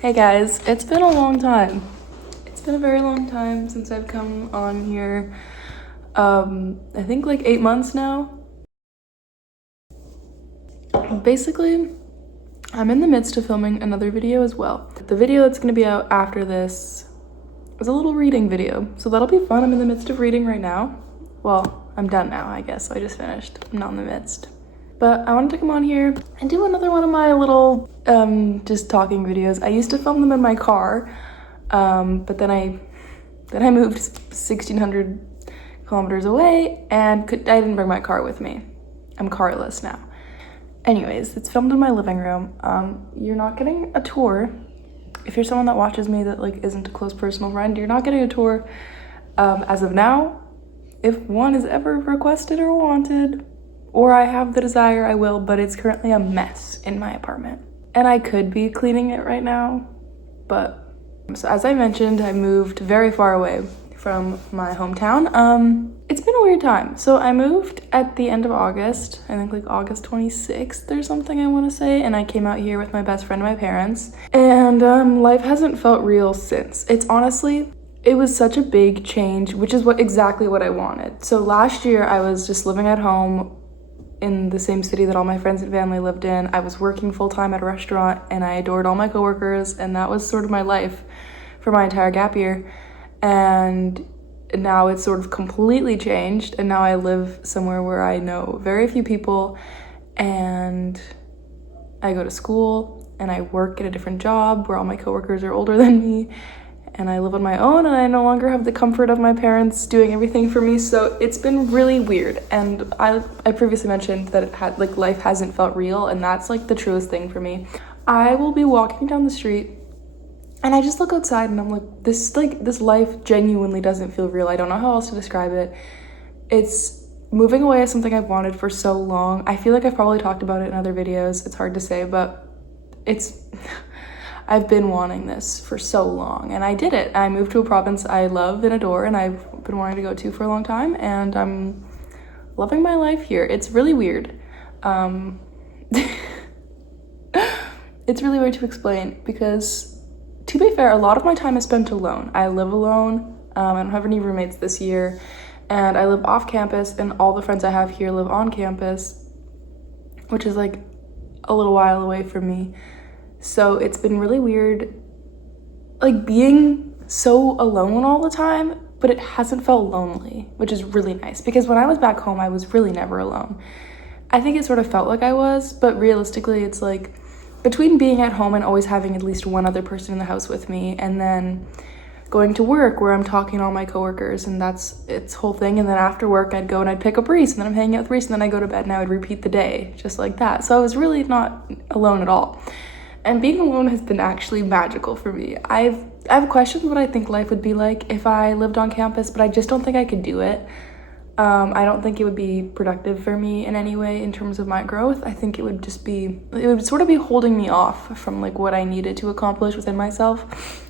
Hey guys, it's been a long time. It's been a very long time since I've come on here. I think like 8 months now. Basically, I'm in the midst of filming another video as well. The video that's gonna be out after this is a little reading video, so that'll be fun. I'm in the midst of reading right now. Well, I'm done now, I guess, so I just finished. I'm not in the midst. But I wanted to come on here and do another one of my little just talking videos. I used to film them in my car, but then I moved 1,600 kilometers away and I didn't bring my car with me. I'm carless now. Anyways, it's filmed in my living room. You're not getting a tour. If you're someone that watches me that like isn't a close personal friend, you're not getting a tour as of now. If one is ever requested or wanted, or I have the desire, I will, but it's currently a mess in my apartment. And I could be cleaning it right now, but so as I mentioned, I moved very far away from my hometown. It's been a weird time. So I moved at the end of August, I think like August 26th or something I want to say, and I came out here with my best friend and my parents. And life hasn't felt real since. It was such a big change, which is exactly what I wanted. So last year I was just living at home in the same city that all my friends and family lived in. I was working full-time at a restaurant and I adored all my coworkers, and that was sort of my life for my entire gap year. And now it's sort of completely changed, and now I live somewhere where I know very few people, and I go to school and I work at a different job where all my coworkers are older than me, and I live on my own, and I no longer have the comfort of my parents doing everything for me. So it's been really weird. And I previously mentioned that life hasn't felt real, and that's like the truest thing for me. I will be walking down the street and I just look outside and I'm like, this life genuinely doesn't feel real. I don't know how else to describe it. It's moving away is something I've wanted for so long. I feel like I've probably talked about it in other videos. It's hard to say, but I've been wanting this for so long, and I did it. I moved to a province I love and adore, and I've been wanting to go to for a long time, and I'm loving my life here. It's really weird. It's really weird to explain because, to be fair, a lot of my time is spent alone. I live alone. I don't have any roommates this year, and I live off campus, and all the friends I have here live on campus, which is like a little while away from me. So it's been really weird, like being so alone all the time, but it hasn't felt lonely, which is really nice, because when I was back home, I was really never alone. I think it sort of felt like I was, but realistically, it's like between being at home and always having at least one other person in the house with me, and then going to work where I'm talking to all my coworkers, and that's its whole thing. And then after work, I'd go and I'd pick up Reese, and then I'm hanging out with Reese, and then I go to bed, and I would repeat the day just like that. So I was really not alone at all. And being alone has been actually magical for me. I've questioned what I think life would be like if I lived on campus, but I just don't think I could do it. I don't think it would be productive for me in any way in terms of my growth. I think it would sort of be holding me off from like what I needed to accomplish within myself.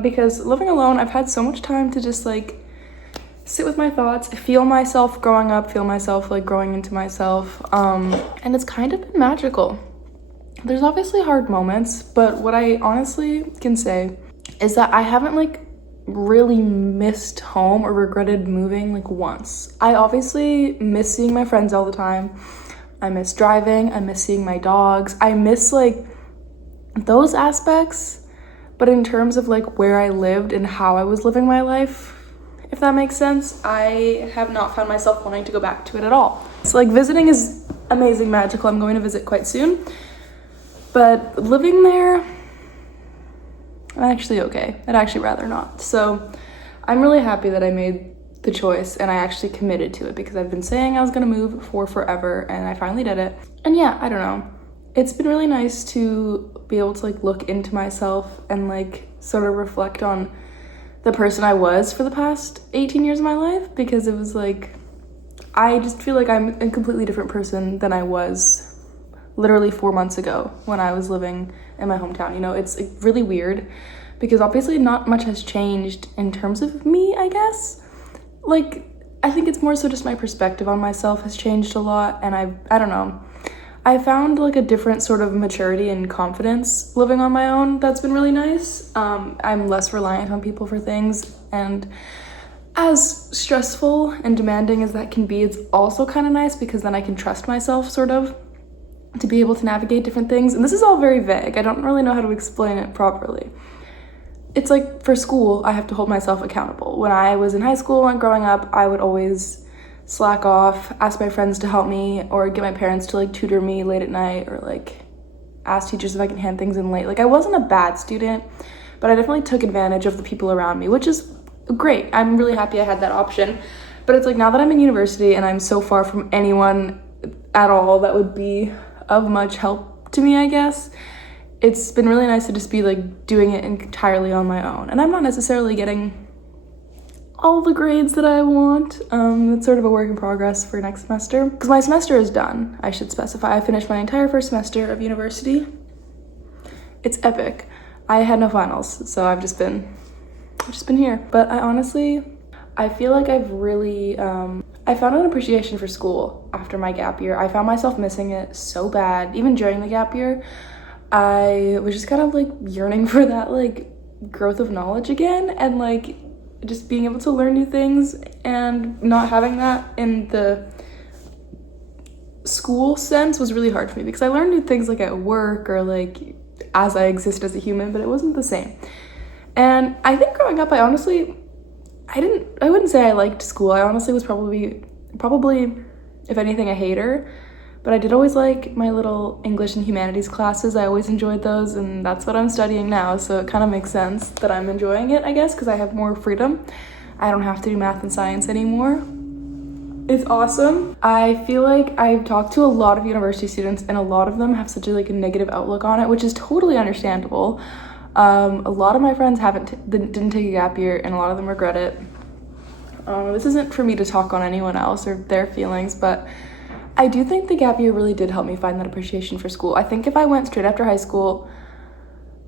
Because living alone, I've had so much time to just like sit with my thoughts, feel myself growing up, feel myself like growing into myself. And it's kind of been magical. There's obviously hard moments, but what I honestly can say is that I haven't like really missed home or regretted moving like once. I obviously miss seeing my friends all the time. I miss driving, I miss seeing my dogs. I miss like those aspects, but in terms of like where I lived and how I was living my life, if that makes sense, I have not found myself wanting to go back to it at all. So like visiting is amazing, magical. I'm going to visit quite soon. But living there, I'm actually okay. I'd actually rather not. So I'm really happy that I made the choice and I actually committed to it, because I've been saying I was gonna move for forever, and I finally did it. And yeah, I don't know. It's been really nice to be able to like look into myself and like sort of reflect on the person I was for the past 18 years of my life, because it was like, I just feel like I'm a completely different person than I was literally 4 months ago when I was living in my hometown. You know, it's really weird because obviously not much has changed in terms of me, I guess. Like, I think it's more so just my perspective on myself has changed a lot, and I don't know. I found like a different sort of maturity and confidence living on my own that's been really nice. I'm less reliant on people for things, and as stressful and demanding as that can be, it's also kind of nice because then I can trust myself sort of to be able to navigate different things. And this is all very vague. I don't really know how to explain it properly. It's like for school, I have to hold myself accountable. When I was in high school and growing up, I would always slack off, ask my friends to help me, or get my parents to like tutor me late at night, or like ask teachers if I can hand things in late. Like I wasn't a bad student, but I definitely took advantage of the people around me, which is great. I'm really happy I had that option. But it's like now that I'm in university and I'm so far from anyone at all that would be of much help to me, I guess, it's been really nice to just be like doing it entirely on my own. And I'm not necessarily getting all the grades that I want. It's sort of a work in progress for next semester. Because my semester is done, I should specify. I finished my entire first semester of university. It's epic. I had no finals, so I've just been here. But I feel like I've really, I found an appreciation for school after my gap year. I found myself missing it so bad. Even during the gap year, I was just kind of like yearning for that like growth of knowledge again, and like just being able to learn new things, and not having that in the school sense was really hard for me because I learned new things like at work or like as I exist as a human, but it wasn't the same. And I think growing up, I wouldn't say I liked school. I honestly was probably, if anything, a hater. But I did always like my little English and humanities classes. I always enjoyed those, and that's what I'm studying now. So it kind of makes sense that I'm enjoying it, I guess, because I have more freedom. I don't have to do math and science anymore. It's awesome. I feel like I've talked to a lot of university students, and a lot of them have such a negative outlook on it, which is totally understandable. A lot of my friends didn't take a gap year, and a lot of them regret it. This isn't for me to talk on anyone else or their feelings, but I do think the gap year really did help me find that appreciation for school. I think if I went straight after high school,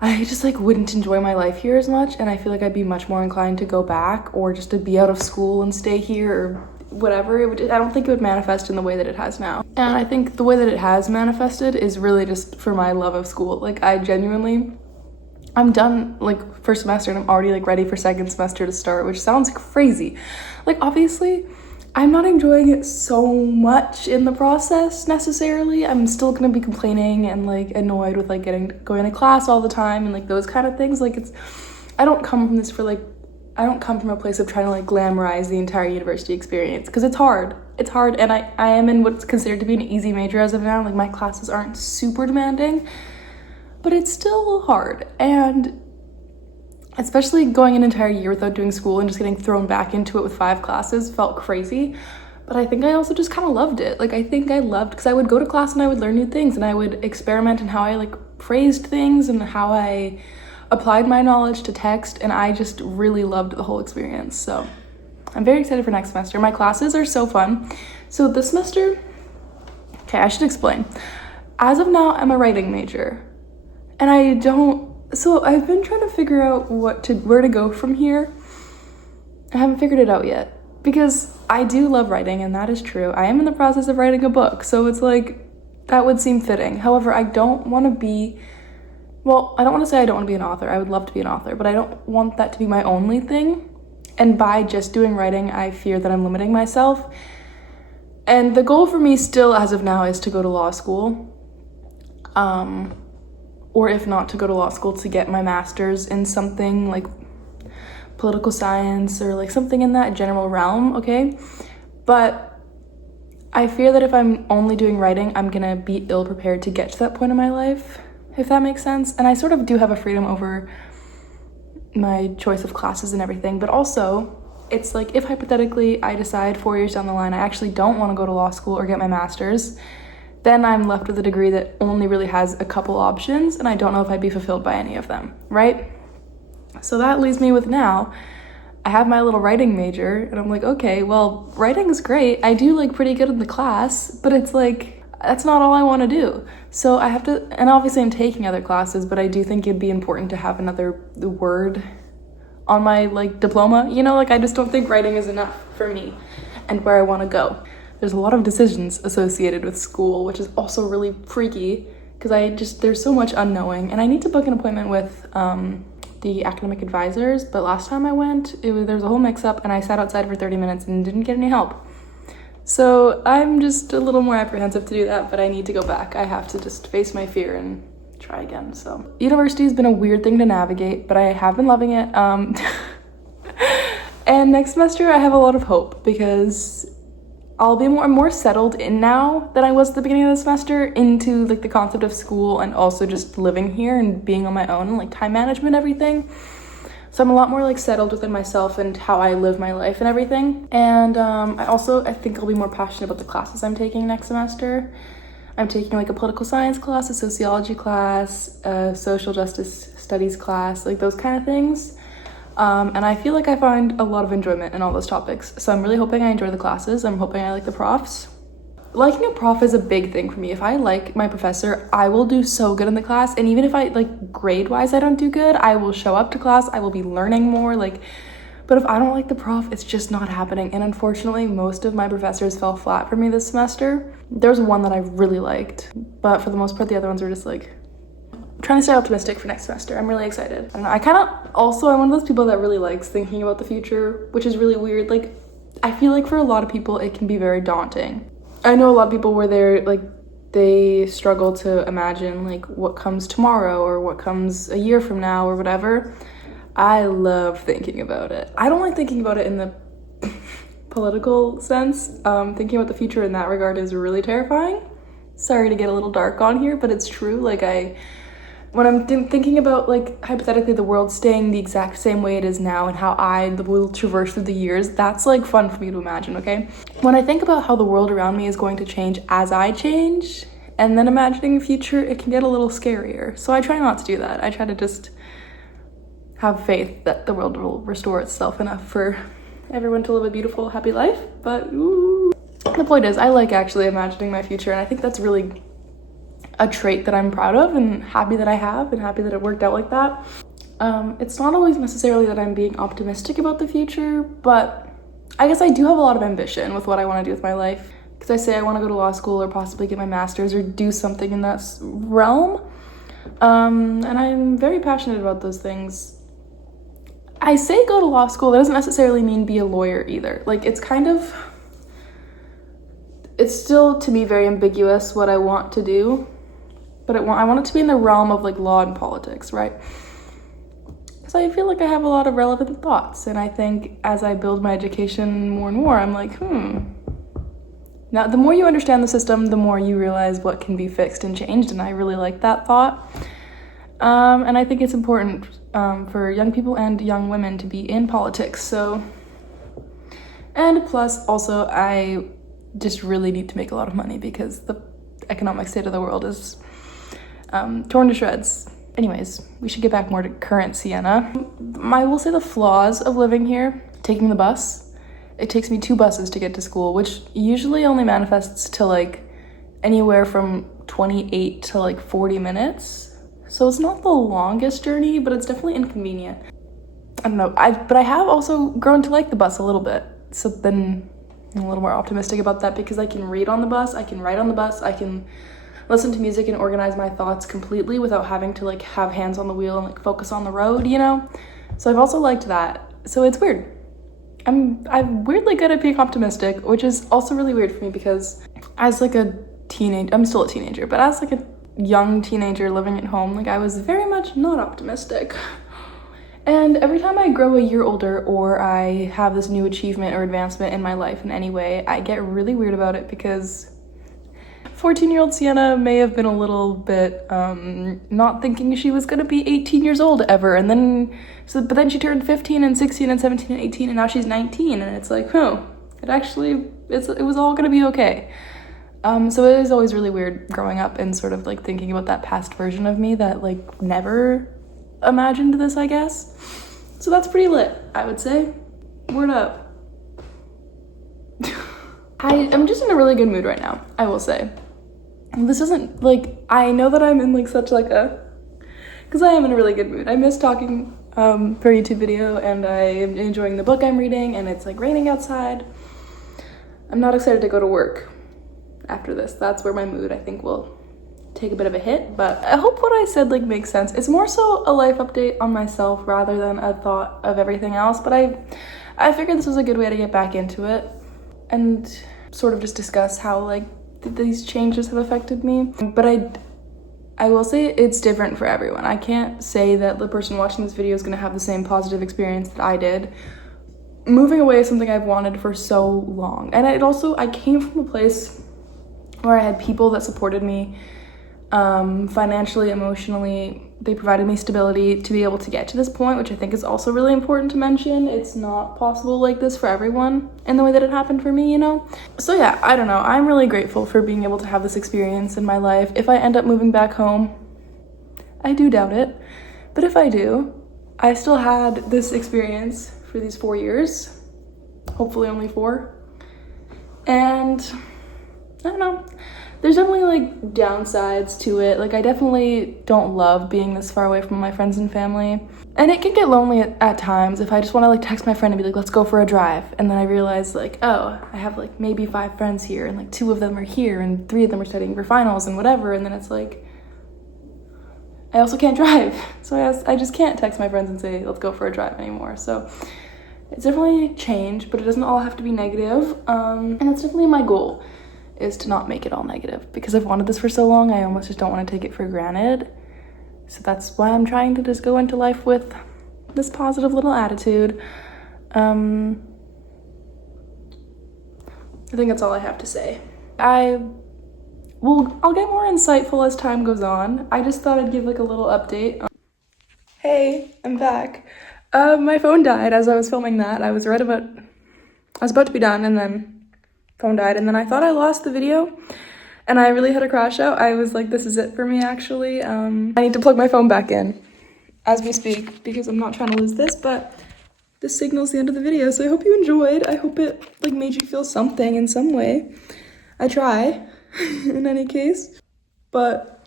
I just wouldn't enjoy my life here as much, and I feel like I'd be much more inclined to go back or just to be out of school and stay here or whatever. I don't think it would manifest in the way that it has now. And I think the way that it has manifested is really just for my love of school. I'm done first semester and I'm already ready for second semester to start, which sounds crazy. Obviously I'm not enjoying it so much in the process necessarily. I'm still gonna be complaining and annoyed with going to class all the time and those kind of things. I don't come from a place of trying to glamorize the entire university experience, because it's hard, and I am in what's considered to be an easy major as of now. My classes aren't super demanding, but it's still hard. And especially going an entire year without doing school and just getting thrown back into it with 5 classes felt crazy. But I think I also just kind of loved it. I think I loved, because I would go to class and I would learn new things, and I would experiment in how I phrased things and how I applied my knowledge to text, and I just really loved the whole experience. So I'm very excited for next semester. My classes are so fun. So this semester, okay, I should explain. As of now, I'm a writing major, and so I've been trying to figure out where to go from here. I haven't figured it out yet, because I do love writing, and that is true. I am in the process of writing a book, so it's that would seem fitting. However, I don't want to say I don't want to be an author. I would love to be an author, but I don't want that to be my only thing. And by just doing writing, I fear that I'm limiting myself. And the goal for me still, as of now, is to go to law school. Or if not to go to law school, to get my master's in something like political science or something in that general realm, okay? But I fear that if I'm only doing writing, I'm gonna be ill prepared to get to that point in my life, if that makes sense. And I sort of do have a freedom over my choice of classes and everything, but also it's if hypothetically I decide 4 years down the line I actually don't want to go to law school or get my master's, then I'm left with a degree that only really has a couple options, and I don't know if I'd be fulfilled by any of them, right? So that leaves me with now, I have my little writing major, and I'm okay, well, writing is great. I do pretty good in the class, but it's that's not all I want to do. So I have to, and obviously I'm taking other classes, but I do think it'd be important to have another word on my diploma, I just don't think writing is enough for me and where I want to go. there's a lot of decisions associated with school, which is also really freaky because there's so much unknowing, and I need to book an appointment with the academic advisors, but last time I went, there was a whole mix-up and I sat outside for 30 minutes and didn't get any help. So I'm just a little more apprehensive to do that, but I need to go back. I have to just face my fear and try again. So university has been a weird thing to navigate, but I have been loving it. And next semester I have a lot of hope because I'll be more settled in now than I was at the beginning of the semester into like the concept of school and also just living here and being on my own and like time management, everything. So I'm a lot more like settled within myself and how I live my life and everything. And I think I'll be more passionate about the classes I'm taking next semester. I'm taking like a political science class, a sociology class, a social justice studies class, like those kind of things. And I feel like I find a lot of enjoyment in all those topics. So I'm really hoping I enjoy the classes. I'm hoping I like the profs. Liking a prof is a big thing for me. If I like my professor, I will do so good in the class. And even if I like grade-wise I don't do good, I will show up to class. I will be learning more. But if I don't like the prof, it's just not happening. And unfortunately, most of my professors fell flat for me this semester. There's one that I really liked, but for the most part, the other ones were just like, trying to stay optimistic for next semester. I'm really excited. I don't know, I'm one of those people that really likes thinking about the future, which is really weird. Like, I feel like for a lot of people, it can be very daunting. I know a lot of people where they struggle to imagine like what comes tomorrow or what comes a year from now or whatever. I love thinking about it. I don't like thinking about it in the political sense. Thinking about the future in that regard is really terrifying. Sorry to get a little dark on here, but it's true. When I'm thinking about, like, hypothetically the world staying the exact same way it is now and how I will traverse through the years, that's, like, fun for me to imagine, okay? When I think about how the world around me is going to change as I change, and then imagining the future, it can get a little scarier. So I try not to do that. I try to just have faith that the world will restore itself enough for everyone to live a beautiful, happy life. But, ooh. The point is, I like actually imagining my future, and I think that's really a trait that I'm proud of and happy that I have and happy that it worked out like that. It's not always necessarily that I'm being optimistic about the future, but I guess I do have a lot of ambition with what I want to do with my life, because I say I want to go to law school or possibly get my master's or do something in that realm. And I'm very passionate about those things. I say go to law school, that doesn't necessarily mean be a lawyer either. Like, it's still to me very ambiguous what I want to do. But I want it to be in the realm of like law and politics, right? Because I feel like I have a lot of relevant thoughts, and I think as I build my education more and more, I'm like, Now, the more you understand the system, the more you realize what can be fixed and changed, and I really like that thought. And I think it's important for young people and young women to be in politics. So, and plus, also, I just really need to make a lot of money because the economic state of the world is torn to shreds. Anyways, we should get back more to current Siena. I will say the flaws of living here, taking the bus. It takes me 2 buses to get to school, which usually only manifests to like anywhere from 28 to like 40 minutes. So it's not the longest journey, but it's definitely inconvenient. I don't know, but I have also grown to like the bus a little bit. So then I'm a little more optimistic about that because I can read on the bus, I can write on the bus, I can listen to music and organize my thoughts completely without having to like have hands on the wheel and like focus on the road, you know? So I've also liked that. So it's weird. I'm weirdly good at being optimistic, which is also really weird for me because as like a teenager, I'm still a teenager, but as like a young teenager living at home, like I was very much not optimistic. And every time I grow a year older or I have this new achievement or advancement in my life in any way, I get really weird about it because 14-year-old Siena may have been a little bit not thinking she was gonna be 18 years old ever, and then but then she turned 15 and 16 and 17 and 18 and now she's 19, and it's like, it was all gonna be okay. So it is always really weird growing up and sort of like thinking about that past version of me that like never imagined this, I guess. So that's pretty lit, I would say. Word up. I'm just in a really good mood right now, I will say. This isn't like, I know that I'm in like such like because I am in a really good mood. I miss talking for a YouTube video, and I am enjoying the book I'm reading, and it's like raining outside. I'm not excited to go to work after this. That's where my mood, I think, will take a bit of a hit, but I hope what I said like makes sense. It's more so a life update on myself rather than a thought of everything else, but I figured this was a good way to get back into it and sort of just discuss how like these changes have affected me. But I will say it's different for everyone. I can't say that the person watching this video is going to have the same positive experience that I did. Moving away is something I've wanted for so long, and I came from a place where I had people that supported me financially, emotionally. They provided me stability to be able to get to this point, which I think is also really important to mention. It's not possible like this for everyone in the way that it happened for me, you know? So yeah, I don't know. I'm really grateful for being able to have this experience in my life. If I end up moving back home, I do doubt it, but if I do, I still had this experience for these 4 years, hopefully only 4, and I don't know. There's definitely like downsides to it. Like I definitely don't love being this far away from my friends and family. And it can get lonely at times if I just want to like text my friend and be like, let's go for a drive. And then I realize like, oh, I have like maybe 5 friends here and like 2 of them are here and 3 of them are studying for finals and whatever. And then it's like, I also can't drive. So I just can't text my friends and say, let's go for a drive anymore. So it's definitely changed, but it doesn't all have to be negative. And that's definitely my goal, is to not make it all negative, because I've wanted this for so long. I almost just don't want to take it for granted. So that's why I'm trying to just go into life with this positive little attitude. I think that's all I have to say. I'll get more insightful as time goes on. I just thought I'd give like a little update. Hey, I'm back. My phone died as I was filming that. I was about to be done, and then phone died, and then I thought I lost the video, and I really had a crash out. I was like, this is it for me, actually. I need to plug my phone back in as we speak because I'm not trying to lose this, but this signals the end of the video, so I hope you enjoyed. I hope it like made you feel something in some way. I try in any case, but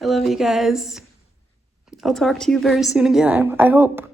I love you guys. I'll talk to you very soon again, I hope.